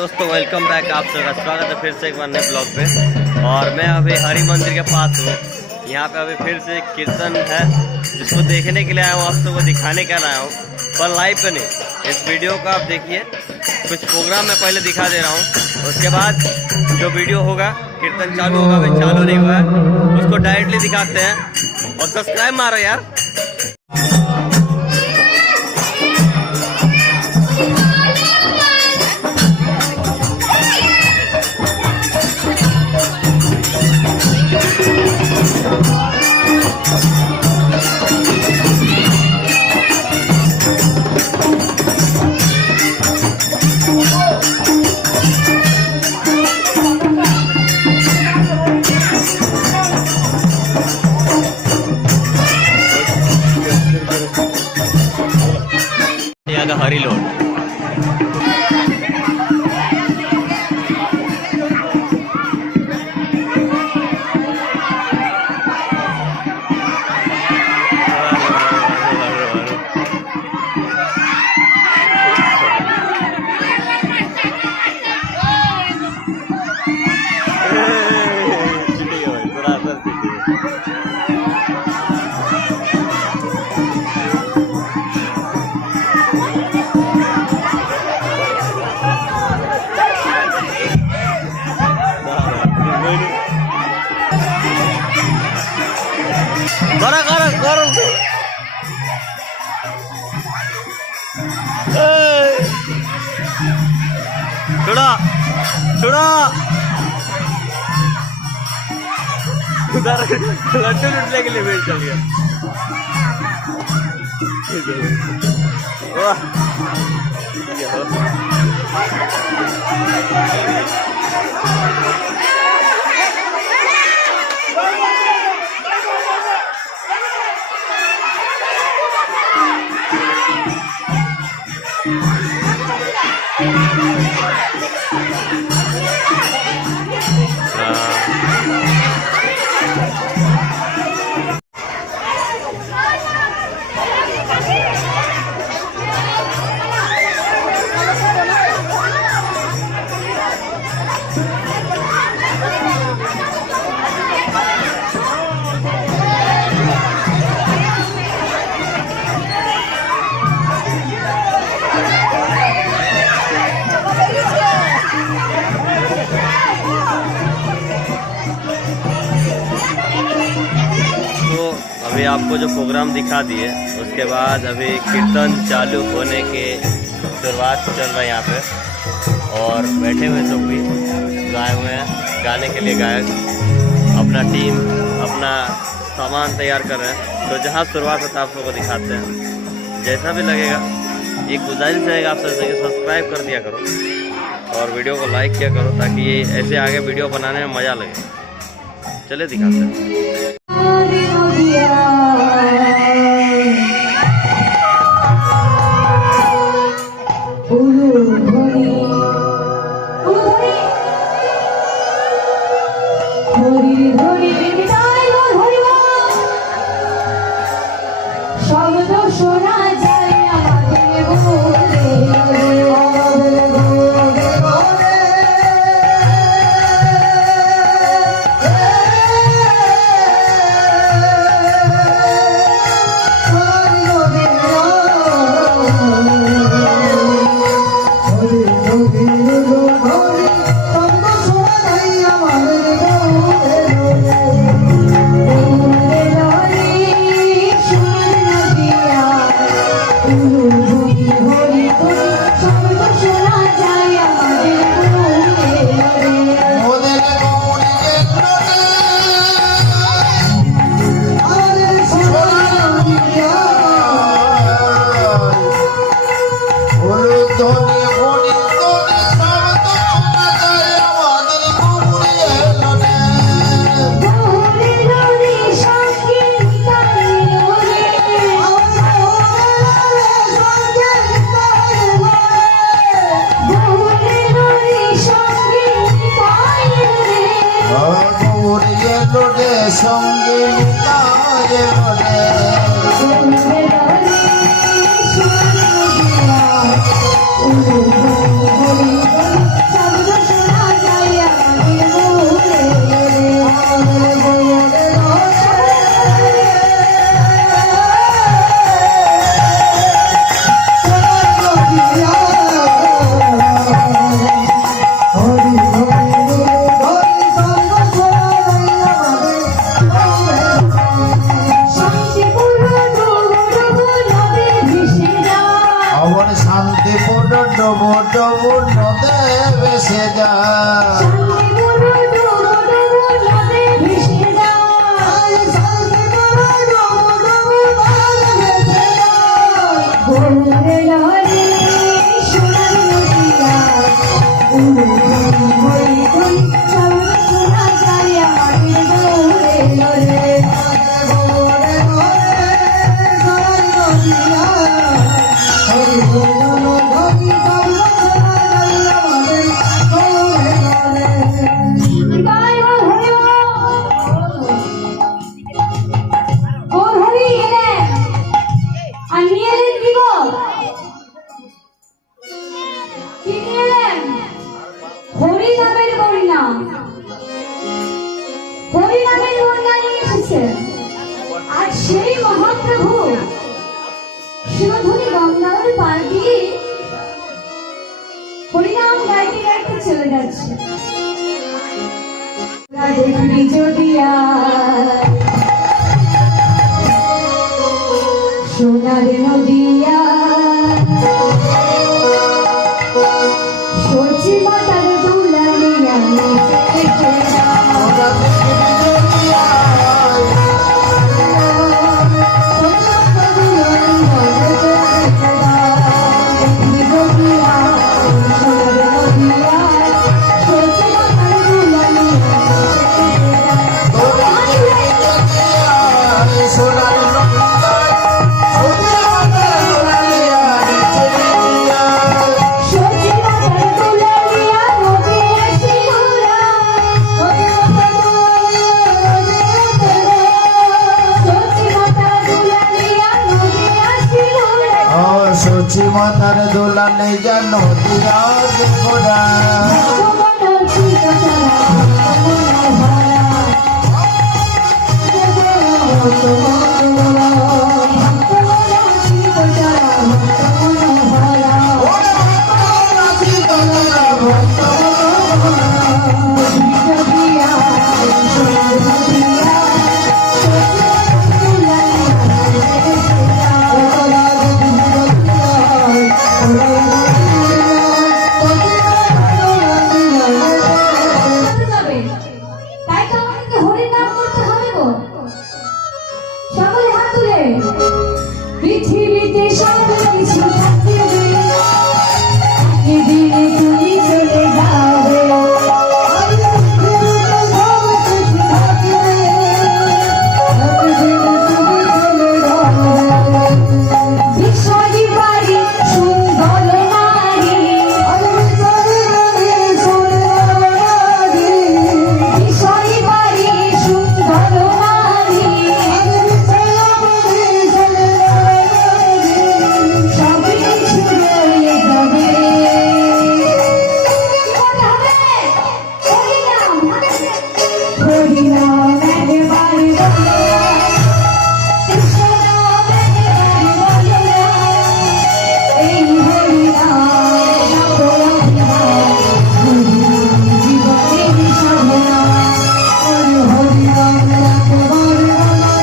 दोस्तों welcome back. आप सबका स्वागत है फिर से एक बार नए ब्लॉग पे। और मैं अभी हरि मंदिर के पास हूँ। यहाँ पे अभी फिर से कीर्तन है जिसको देखने के लिए आया हूँ, आप सबको दिखाने के लिए आया हूँ, पर लाइव पे नहीं। इस वीडियो को आप देखिए, कुछ प्रोग्राम मैं पहले दिखा दे रहा हूँ, उसके बाद जो वीडियो होगा कीर्तन चालू होगा, अभी चालू नहीं हुआ है, उसको डायरेक्टली दिखाते हैं। और सब्सक्राइब मारो यार। यहाँ का हरी लोड बड़ा गरम छोड़ा उधर लड्डू लुटने के लिए वेट चल गया। अभी आपको जो प्रोग्राम दिखा दिए, उसके बाद अभी कीर्तन चालू होने के शुरुआत चल रहा है यहाँ पे। और बैठे हुए सब भी गाए हुए हैं गाने के लिए, गायक अपना टीम अपना सामान तैयार कर रहे हैं। तो जहाँ शुरुआत होता है आप सबको दिखाते हैं। जैसा भी लगेगा एक गुजारिश रहेगा आप सबसे कि सब्सक्राइब कर दिया करो और वीडियो को लाइक किया करो, ताकि ये ऐसे आगे वीडियो बनाने में मज़ा लगे। चलिए दिखाते हैं। সঙ্গে ভেসে যায় শান্তি গুরু ডুবু ডুবু নদে ভেসে যায় শান্তি গুরু ডুবু ডুবু নদে ভেসে যায় বলরে লরে সোনার নদিয়া হই হই সব শোনা যায় আমাদের বলরে লরে বলরে লরে সোনার নদিয়া হই হই নদী সব শোনা যায় আমাদের বলরে লরে গায় বল হরি বল হরি এলেন আর নিয়ে এলেন কি গো কি নিয়ে এলেন হরি নামের বর্ণা হরি নামের বর্ণা নিয়ে এসেছে আর সেই মহাপ্রভু শিবধনী গঙ্গার পার দিয়ে হরিনাম গাইতে গাইতে চলে যাচ্ছে দেখবি যদি সোনার নদিয়া সচি মাতার দুলালিয়া সচি মাতার দোলানে জানো দিয়া গোরা তাই তো আমাকে হরির নাম করতে হবে গো সকলে হাত তুলে পৃথিবীতে সব কিছু থাকবে একদিনে তুমি চলে যাবে বিশ্বজি বাড়ি সুন্দর নারী বিশ্বজি বাড়ি সুন্দর নারী সব কিছু রয়ে যাবে হরিনাম একবার বলো কৃষ্ণ নাম একবার বলো এই হরিনাম হরিনাম জীবনের সাধনা হরিনাম একবার বলো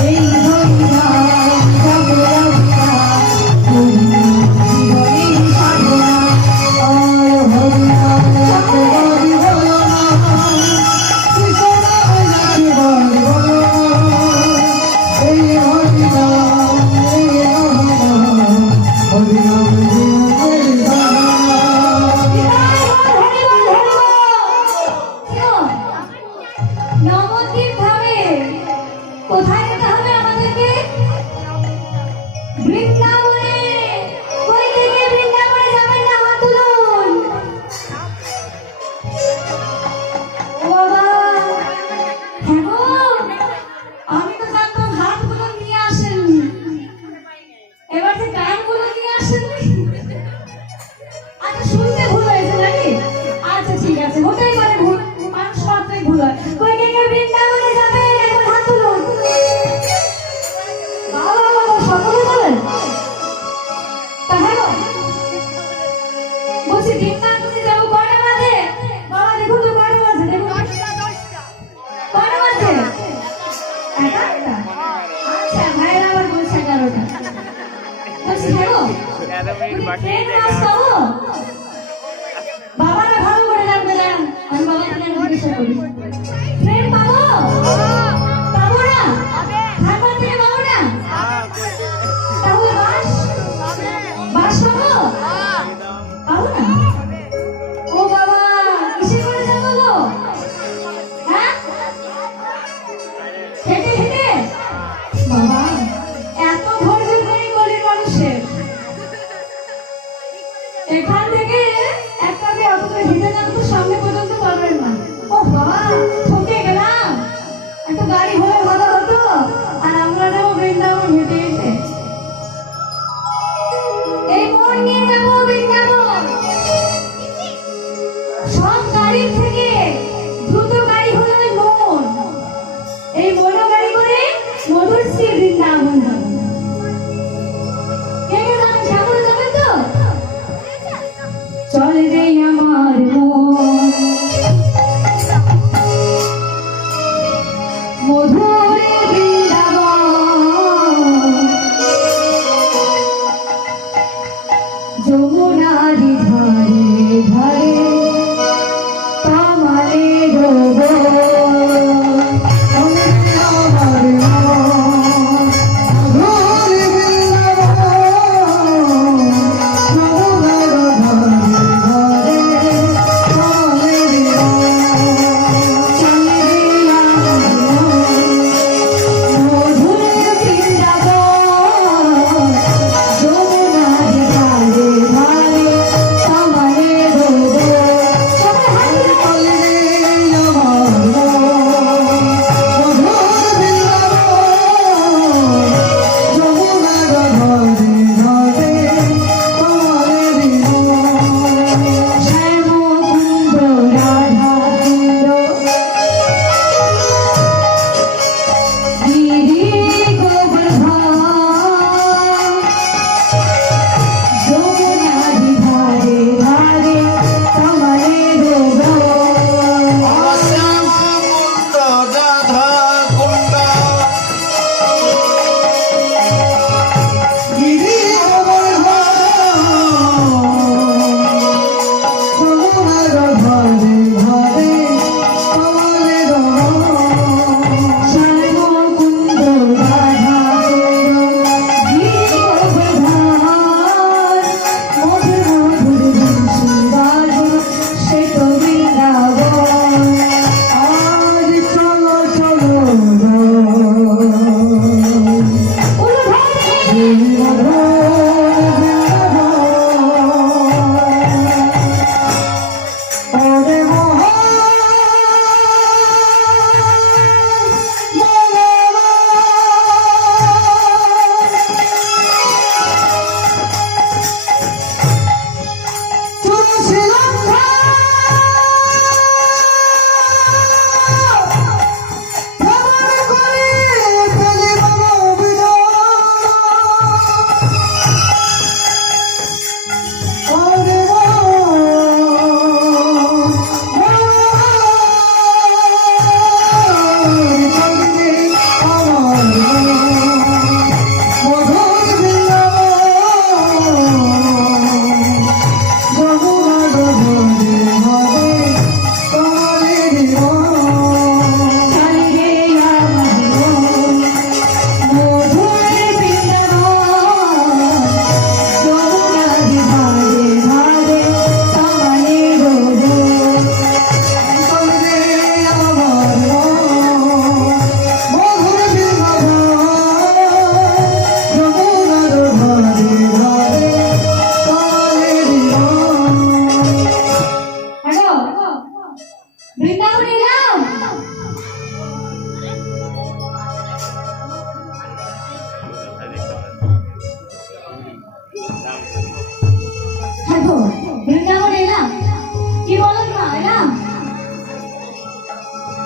এই নবদ্বীপ ধামে কোথায় যেতে হবে আমাদেরকে বৃন্দাবনে কই থেকে বৃন্দাবনে যাবেন না হাত তুলুন ও বাবা হ্যাঁ গো আমি তো জানতাম হাতগুলো নিয়ে আসেননি এবার যে গানগুলো নিয়ে আসেননি আচ্ছা শুনতে ভুল হয়েছে নাকি আচ্ছা ঠিক আছে হতেই পারে ভুল মানুষ মাত্রই ভুল হয় কই থেকে বৃন্দাবনে যাবেন একবার হাত তুলুন বাবা বাবা সকলে বলেন ট্রেন মাছ পাবো? বাবারা ভালো করে জানবে, জান আমি বাবা ট্রেন জিজ্ঞাসা করি। ট্রেন পাবো? পাবো না? ধানবাদ থেকে পাবো না? তাহলে বাস? বাস পাবো? পাবো না? ও বাবা, কিসে করে যাবো গো? হ্যাঁ? হেঁটে হেঁটে? বাবা, এত ধৈর্য নেই গলির মানুষের। এখান থেকে একটা মেয়ে অত হেঁটে যাবো তো সামনে পর্যন্ত পারবেন না। ও বাবা, ঠকে গেলাম। একটা গাড়ি হলে ভালো হতো, আর আমরা যাবো বৃন্দাবন হেঁটে হেঁটে। এই মোড় নিয়ে যাবো বৃন্দাবন। সব গাড়ির থেকে দ্রুত গাড়ি হলো ওই মোড়। এই মোড় গাড়ি করে মধুর শ্রী বৃন্দাবন যাবো। কে কে যাবেন? সাগরে যাবেন তো? চল রে আমার মন, মধুর বৃন্দাবন, যমুনারি ধারে ধারে তামারে ডোবো।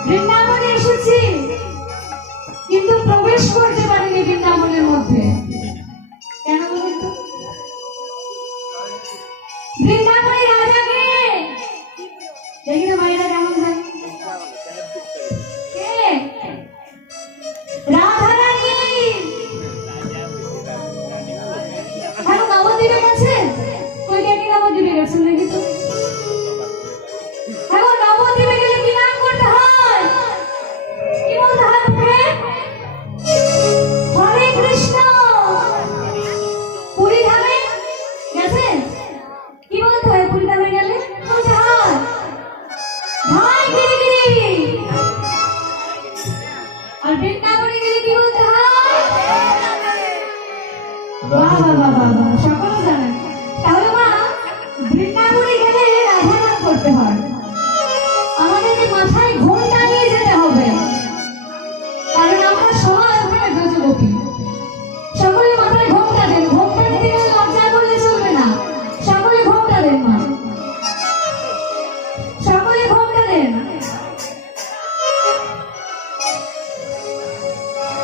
বৃন্দাবনে এসেছি কিন্তু প্রবেশ করতে পারিনি বৃন্দাবনের মধ্যে। কেন বলুন তো? বৃন্দাবনের রাজাকে দেখি তো মায়েরা কেমন যায়। কে? রাধা রানী। হ্যালো বাবু আছে নাকি তো এখন নবদ্বীপে গেলে কি নাম করতে হয় কি বলতে হয় মুখে হরে কৃষ্ণ পুরী ধামে গেছেন কি বলতে হয় পুরী ধামে গেলে বলতে হয় ভাই গিরি আর বৃন্দাবনে গেলে কি বলতে হয় বাহ বাহ বাহ বাহ সকলে জানেন তাহলে মা বৃন্দাবনে গেলে রাধা নাম করতে হয় আমাদের মাথায় ঘোমটা নিয়ে যেতে হবে কারণ আমরা সবাই ওখানে ব্রজগোপী সকলে মাথায় ঘোমটা দেন ঘোমটা দিতে গেলে লজ্জা করলে চলবে না সকলে ঘোমটা দেন মা সকলে ঘোমটা দেন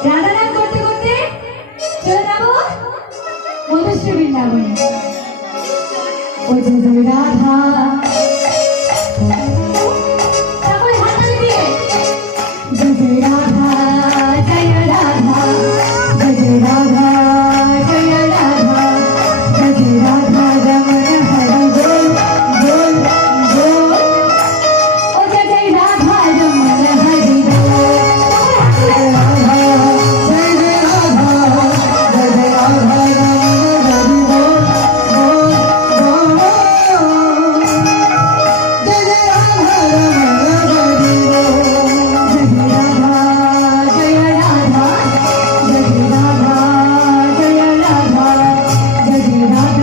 রাধা নাম করতে করতে চলে যাবো মধুশ্রী বৃন্দাবনে ও যে রাধা সকলে হাততালি দিয়ে জয় রাধা জয় রাধা জয় রাধা জয় রাধা জয় রাধা রমণ হরি বল বল বল ও জয় রাধা রমণ হরি বল জয় রাধা জয় রাধা জয় রাধা রমণ হরি বল বল বল জয় রাধা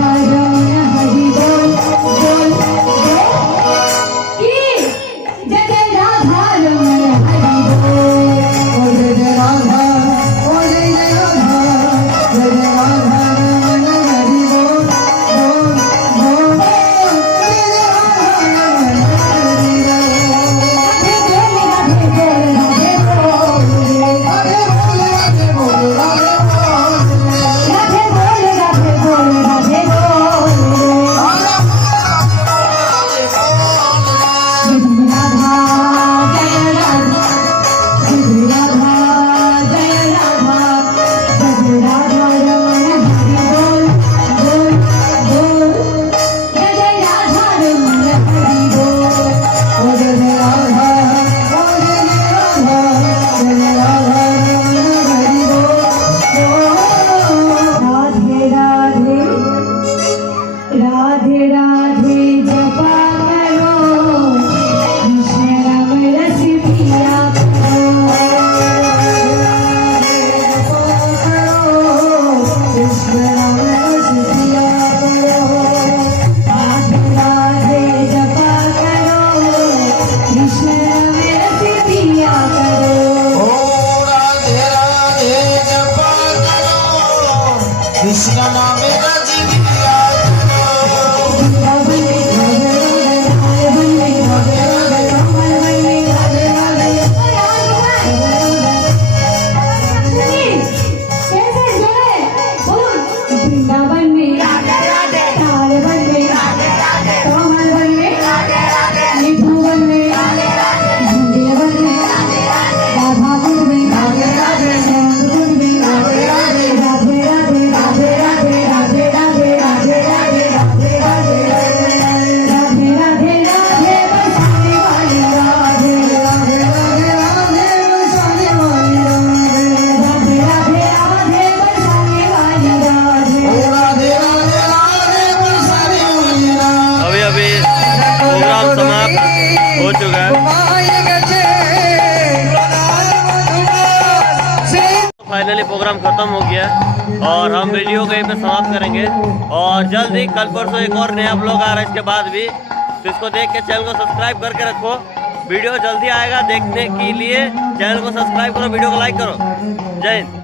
कृष्ण नामे रजिया वृंदावन में ताल बन में कमल बन में निधु बन में झंडे बन में राधा कुंड में श्याम कुंड में राधे राधे राधे राधे राधे राधे राधे राधे राधे राधे राधे राधे राधे बरसाने वाली राधे राधे राधे राधे बरसाने वाली राधे राधे राधे बरसाने वाली राधे राधे राधे राधे बरसाने वाली राधे। अभी अभी प्रोग्राम समाप्त हो चुका है। फाइनली प्रोग्राम खत्म हो गया और हम वीडियो को यहीं पे समाप्त करेंगे और जल्द ही कल परसों एक और नया ब्लॉग आ रहा है इसके बाद भी, तो इसको देख के चैनल को सब्सक्राइब करके रखो। वीडियो जल्दी आएगा देखने के लिए चैनल को सब्सक्राइब करो, वीडियो को लाइक करो। जय हिंद।